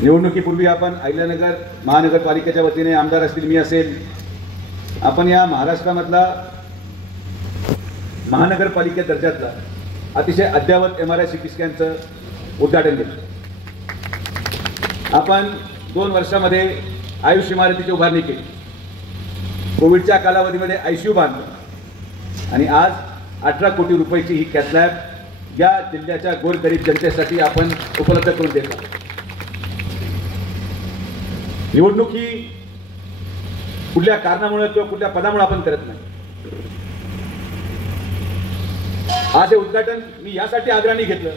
निवडणुकीपूर्वी आपण अहिल्यानगर महानगरपालिकेच्या वतीने आमदार असतील, मी असेल, आपण या महाराष्ट्रामधला महानगरपालिका दर्जातला अतिशय अद्ययावत MRI CT स्कॅनचं उद्घाटन केलं. आपण 2 वर्षामध्ये आयुष इमारतीची उभारणी केली, कोविडच्या कालावधीमध्ये ICU बांधलं आणि आज 18 कोटी रुपयाची ही कॅथ लॅब या जिल्ह्याच्या गोरगरीब जनतेसाठी आपण उपलब्ध करून देत आहोत. निवडणूक ही कुठल्या कारणामुळे किंवा कुठल्या पदामुळे आपण करत नाही. आज हे उद्घाटन मी यासाठी आग्रहाने घेतलं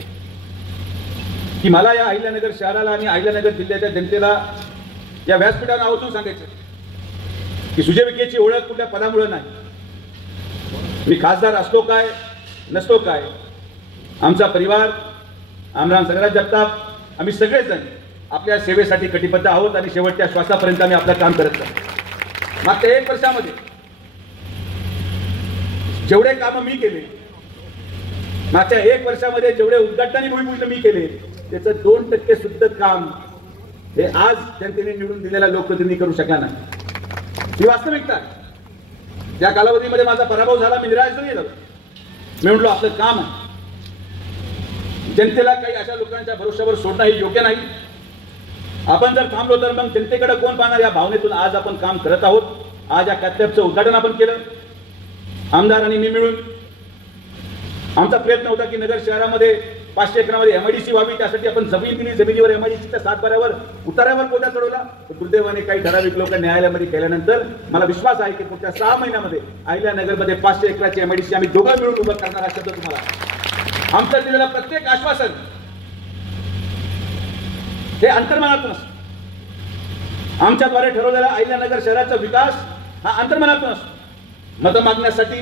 की मला या अहिल्यानगर शहराला आणि अहिल्यानगर जिल्ह्याच्या जनतेला या व्यासपीठावर आवर्जून सांगायचं की सुजय विखेची ओळख कुठल्या पदामुळे नाही. मी खासदार असतो काय नसतो काय, आमचा परिवार, आमराम संग्राम जगताप, आम्ही सगळेजण आपल्या सेवेसाठी कटिबद्ध आहोत आणि शेवटच्या श्वासापर्यंत आम्ही आपलं काम करत आहोत. मागच्या 1 वर्षामध्ये जेवढे कामं मी केले, मागच्या 1 वर्षामध्ये जेवढे उद्घाटनाने भूमिपूजन मी केले, त्याचं 2% सुद्धा काम हे आज जनतेने निवडून दिलेला लोकप्रतिनिधी करू शकला नाही. ही वास्तविकता. त्या कालावधीमध्ये माझा पराभव झाला, मी निराश नाही झालो. मी म्हटलो आपलं काम आहे, जनतेला काही अशा लोकांच्या भरोश्यावर सोडणं हे योग्य नाही. आपण जर थांबलो तर मग जनतेकडे कोण पाहणार, या भावनेतून आज आपण काम करत आहोत. आज या कॅथ लॅबचं उद्घाटन आपण केलं, आमदार आणि मी मिळून. आमचा प्रयत्न होता की नगर शहरामध्ये 500 एकरामध्ये MIDC व्हावी, त्यासाठी आपण जमीन दिली. जमिनीवर MIDCच्या 7 बाऱ्यावर उतार्यावर कोटा चढवला. दुर्दैवाने काही ठराविक लोक न्यायालयामध्ये केल्यानंतर मला विश्वास आहे की पुढच्या 6 महिन्यामध्ये अहिल्यानगरमध्ये 500 एकराची MIDC आम्ही दोघं मिळून उभं करणार असं तुम्हाला आमचं दिलेलं प्रत्येक आश्वासन हे अंतर्मनातून असतं. आमच्याद्वारे ठरवलेला अहिल्यानगर शहराचा विकास हा अंतर्मनातून असतो. मतं मागण्यासाठी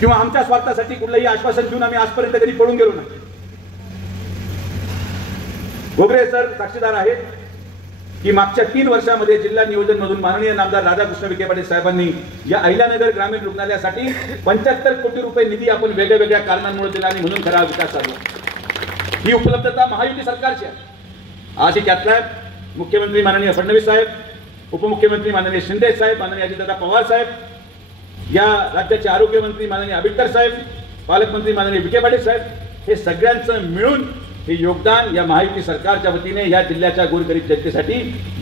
किंवा आमच्या स्वार्थासाठी कुठलंही आश्वासन देऊन आम्ही आजपर्यंत कधी पळून गेलो नाही. घोगरे सर साक्षीदार आहेत की मागच्या 3 वर्षामध्ये जिल्हा नियोजन मधून माननीय नामदार राधाकृष्ण विखे पाटील साहेबांनी या अहिल्यानगर ग्रामीण रुग्णालयासाठी 75 कोटी रुपये निधी आपण वेगळ्या वेगळ्या कारणांमुळे दिला आणि म्हणून खरा विकास झाला. ही उपलब्धता महायुती सरकारची आहे. आज ही कॅथ लॅब मुख्यमंत्री माननीय फडणवीस साहेब, उपमुख्यमंत्री माननीय शिंदे साहेब, माननीय अजितदादा पवार साहेब, या राज्याचे आरोग्यमंत्री माननीय आंबेडकर साहेब, पालकमंत्री माननीय विखे पाटील साहेब, हे सगळ्यांचं मिळून हे योगदान या महायुती सरकारच्या वतीने या जिल्ह्याच्या गोरगरीब जनतेसाठी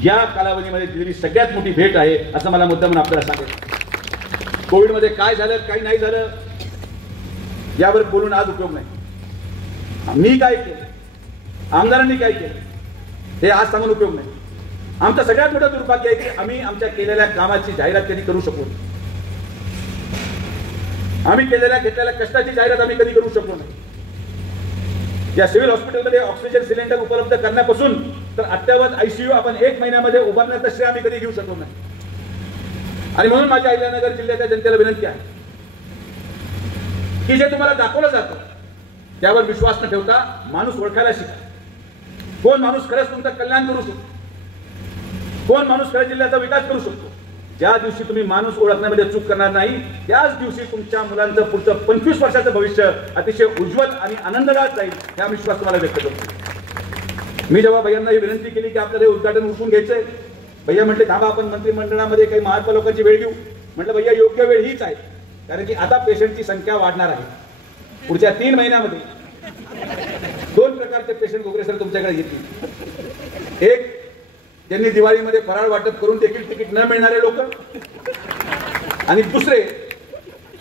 या कालावधीमध्ये दिलेली सगळ्यात मोठी भेट आहे असं मला मुद्दामून आपल्याला सांगायचं. कोविडमध्ये काय झालं काय नाही झालं यावर बोलून आज उपयोग नाही. मी काय केलं, आमदारांनी काय केलं हे आज सांगून उपयोग नाही. आमचं सगळ्यात मोठं दुर्भाग्य आहे की आम्ही आमच्या केलेल्या कामाची जाहिरात कधी करू शकलो नाही. आम्ही केलेल्या घेतलेल्या कष्टाची जाहिरात आम्ही कधी करू शकलो नाही. या सिव्हिल हॉस्पिटलमध्ये ऑक्सिजन सिलेंडर उपलब्ध करण्यापासून तर अत्यावत ICU आपण 1 महिन्यामध्ये उभारण्याचा श्रेय आम्ही कधी घेऊ शकलो नाही. आणि म्हणून माझ्या अहिल्यानगर जिल्ह्याच्या जनतेला विनंती आहे की जे तुम्हाला दाखवलं जातं त्यावर विश्वास न ठेवता माणूस ओळखायला शिका. कोण माणूस खरंच तुमचं कल्याण करू शकतो, कोण माणूस खरंच जिल्ह्याचा विकास करू शकतो. ज्या दिवशी तुम्ही माणूस ओळखण्यामध्ये चूक करणार नाही, त्याच दिवशी तुमच्या मुलांचं पुढचं 25 वर्षाचं भविष्य अतिशय उज्ज्वल आणि आनंददायक जाईल हा विश्वास तुम्हाला व्यक्त करतो. मी जेव्हा भैयांना ही विनंती केली की आपल्याला उद्घाटन उठून घ्यायचंय, भैया म्हटले थांबा आपण मंत्रिमंडळामध्ये काही महात्मा लोकांची वेळ घेऊ. म्हटलं भैया योग्य वेळ हीच आहे, कारण की आता पेशंटची संख्या वाढणार आहे. पुढच्या 3 महिन्यामध्ये 2 प्रकारचे पेशंट घोगरे सर तुमच्याकडे येतील. एक, त्यांनी दिवाळीमध्ये फराळ वाटप करून देखील तिकीट न मिळणारे लोक, आणि दुसरे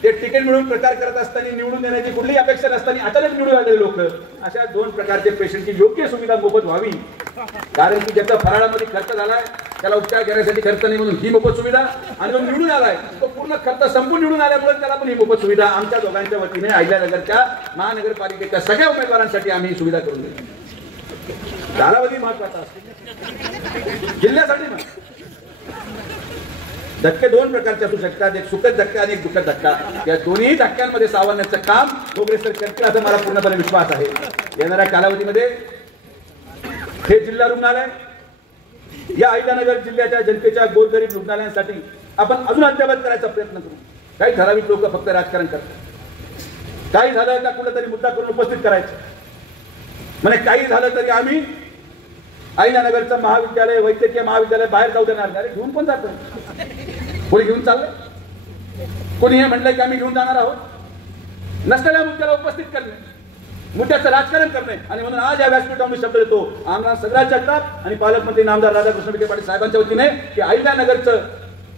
ते तिकीट मिळून प्रचार करत असताना निवडून देण्याची कुठलीही अपेक्षा नसताना अचानक निवडून आलेले लोक. अशा 2 प्रकारचे पेशंटची योग्य सुविधा मोफत व्हावी. कारण की ज्याचा फराळामध्ये खर्च झालाय त्याला उपचार करण्यासाठी खर्च नाही म्हणून ही मोफत सुविधा, आणि जो निवडून आलाय तो पूर्ण खर्च संपून निवडून आल्यामुळे त्याला पण ही मोफत सुविधा आमच्या दोघांच्या वतीने अहिल्यानगरच्या महानगरपालिकेच्या सगळ्या उमेदवारांसाठी आम्ही ही सुविधा करून देतो. कालावधी महत्वाचा असतो जिल्ह्यासाठी ना. धक्के 2 प्रकारचे असू शकतात, एक सुखद धक्का आणि एक दुःखद धक्का. या दोन्ही धक्क्यांमध्ये सावरण्याचं काम घोगरे सर करतील असा मला पूर्णपणे विश्वास आहे. येणाऱ्या कालावधीमध्ये हे जिल्हा रुग्णालय या अहिल्यानगर जिल्ह्याच्या जनतेच्या गोरगरीब रुग्णालयांसाठी आपण अजून अद्ययावत करायचा प्रयत्न करू. काही ठराविक लोक फक्त राजकारण करतात, काही झालं का कुठेतरी मुद्दा करून उपस्थित करायचं. म्हणजे काही झालं तरी आम्ही अहिल्यानगरचं महाविद्यालय, वैद्यकीय महाविद्यालय बाहेर जाऊ देणार नाही. घेऊन पण जातं, कोणी घेऊन चाललंय? कोणी हे म्हटलंय की आम्ही घेऊन जाणार आहोत? नसलेल्या मुद्द्याला उपस्थित करणे, मुद्द्याचं राजकारण करणे. आणि म्हणून आज या व्यासपीठावर मी शब्द देतो आमदार सगळ्यात जगताप आणि पालकमंत्री नामदार राधाकृष्ण विखे पाटील साहेबांच्या वतीने की अहिल्यानगरचं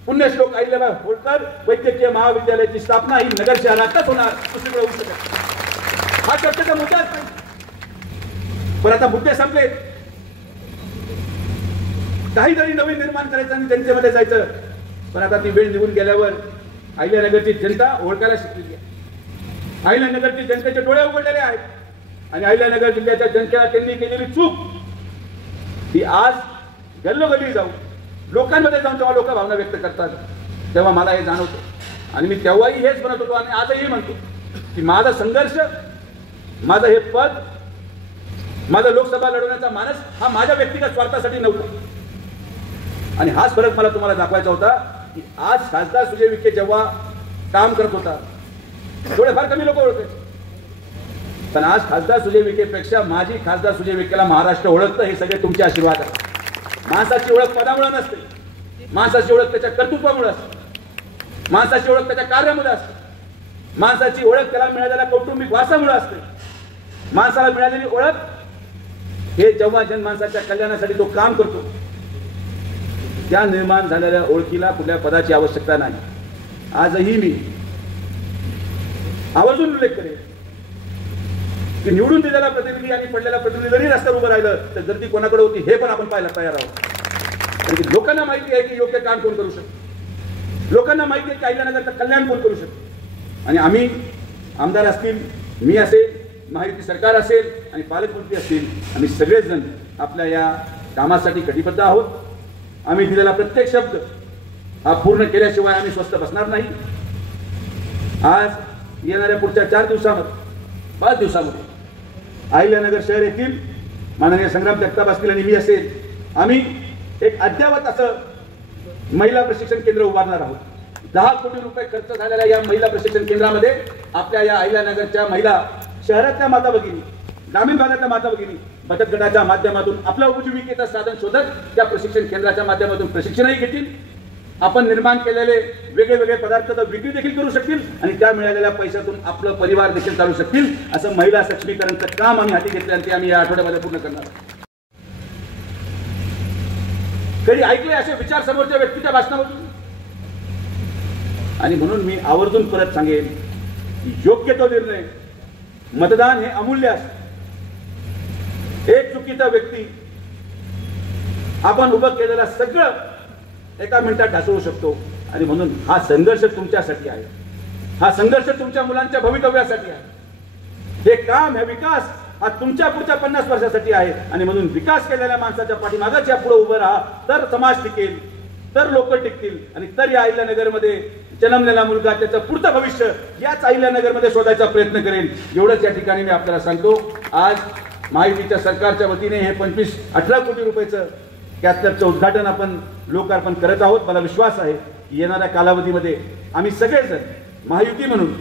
पुण्यश्लोक अहिल्याबाई होळकर वैद्यकीय महाविद्यालयाची स्थापना ही नगर शहरातच होणार, दुसरीकडे होऊ शकत. हा चर्चेचा मुद्दाच नाही. पण आता मुद्दे संपले, काहीतरी नवीन निर्माण करायचं आणि जनतेमध्ये जायचं. पण आता ती वेळ निघून गेल्यावर अहिल्यानगरची जनता ओळखायला शिकलेली आहे. अहिल्यानगरची जनतेचे डोळे उघडलेले आहेत आणि अहिल्यानगर जिल्ह्याच्या जनतेला त्यांनी केलेली चूक ही आज गल्लोगल्ली जाऊन लोकांमध्ये जाऊन जेव्हा लोक भावना व्यक्त करतात तेव्हा मला हे जाणवतं. आणि मी तेव्हाही हेच म्हणत होतो आणि आजही म्हणतो की माझा संघर्ष, माझं हे पद, माझा लोकसभा लढवण्याचा मानस हा माझ्या व्यक्तिगत स्वार्थासाठी नव्हता. आणि हाच फरक मला तुम्हाला दाखवायचा होता की आज खासदार सुजय विखे जेव्हा काम करत होता थोडेफार कमी लोक ओळखायचे, पण आज खासदार सुजय विखेपेक्षा माझी खासदार सुजय विखेला महाराष्ट्र ओळखतं. हे सगळे तुमचे आशीर्वाद आहेत. माणसाची ओळख पदामुळे नसते, माणसाची ओळख त्याच्या कर्तृत्वामुळे असते, माणसाची ओळख त्याच्या कार्यामुळे असते, माणसाची ओळख त्याला मिळालेल्या कौटुंबिक वारसामुळे असते. माणसाला मिळालेली ओळख हे जेव्हा जनमानसाच्या कल्याणासाठी तो काम करतो त्या निर्माण झालेल्या ओळखीला कुठल्या पदाची आवश्यकता नाही. आजही मी आवर्जून उल्लेख करेन की निवडून दिलेला प्रतिनिधी आणि पडलेला प्रतिनिधी जरी रस्त्यावर उभं राहिलं तर गर्दी कोणाकडे होती हे पण आपण पाहायला तयार आहोत. कारण की लोकांना माहिती आहे की योग्य काम कोण करू शकतो, लोकांना माहिती आहे की अहिल्यानगरचं कल्याण कोण करू शकतो. आणि आम्ही आमदार असतील, मी असेल, महायुती सरकार असेल आणि पालकमंत्री असतील, आम्ही सगळेजण आपल्या या कामासाठी कटिबद्ध आहोत. आम्ही दिलेला प्रत्येक शब्द हा पूर्ण केल्याशिवाय आम्ही स्वस्थ बसणार नाही. आज येणाऱ्या पुढच्या 5 दिवसामध्ये अहिल्यानगर शहर येथील माननीय संग्राम जगताप असतील आणि मी असेल, आम्ही एक अद्ययावत असं महिला प्रशिक्षण केंद्र उभारणार आहोत. 10 कोटी रुपये खर्च झालेल्या या महिला प्रशिक्षण केंद्रामध्ये आपल्या या अहिल्यानगरच्या महिला, शहरातल्या माता भगिनी, ग्रामीण भागातल्या माता भगिनी बचत गटाच्या माध्यमातून आपल्या उपजीविकेचं साधन शोधत त्या प्रशिक्षण केंद्राच्या माध्यमातून प्रशिक्षणही घेतील. आपण निर्माण केलेले वेगळे वेगळे पदार्थ विक्री देखील करू शकतील आणि त्या मिळालेल्या पैशातून आपलं परिवार देखील चालू शकतील. असं महिला सक्षमीकरणचं काम आम्ही हाती घेतले आणि ते आम्ही या आठवड्यामध्ये पूर्ण करणार आहोत. कधी ऐकले असे विचार समोरच्या व्यक्तीच्या भाषणामधून? आणि म्हणून मी आवर्जून परत सांगेन की योग्य तो निर्णय, मतदान हे अमूल्य असते. एक चुकीचा व्यक्ती आपण उभं केलेलं सगळं एका मिनिटात ढासळू शकतो. आणि म्हणून हा संघर्ष तुमच्यासाठी आहे, हा संघर्ष तुमच्या मुलांच्या भवितव्यासाठी आहे. हे काम, हे विकास हा तुमच्या पुढच्या 50 वर्षासाठी आहे. आणि म्हणून विकास केलेल्या माणसाच्या पाठीमागच्या पुढे उभं राहा, तर समाज टिकेल, तर लोक टिकतील आणि तर या अहिल्यानगरमध्ये जन्मलेला मुलगा त्याचं पुढचं भविष्य याच अहिल्यानगरमध्ये शोधायचा प्रयत्न करेल. एवढंच या ठिकाणी मी आपल्याला सांगतो. आज महायुतीच्या सरकारच्या वतीने हे 18 कोटी रुपयाचं कॅथलॅबचं उद्घाटन आपण लोकार्पण करत आहोत. मला विश्वास आहे की येणाऱ्या कालावधीमध्ये आम्ही सगळेजण महायुती म्हणून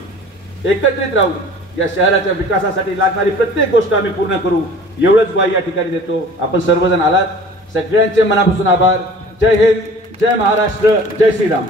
एकत्रित राहून या शहराच्या विकासासाठी लागणारी प्रत्येक गोष्ट आम्ही पूर्ण करू. एवढंच ग्वाही या ठिकाणी देतो. आपण सर्वजण आलात, सगळ्यांचे मनापासून आभार. जय हिंद, जय महाराष्ट्र, जय श्रीराम.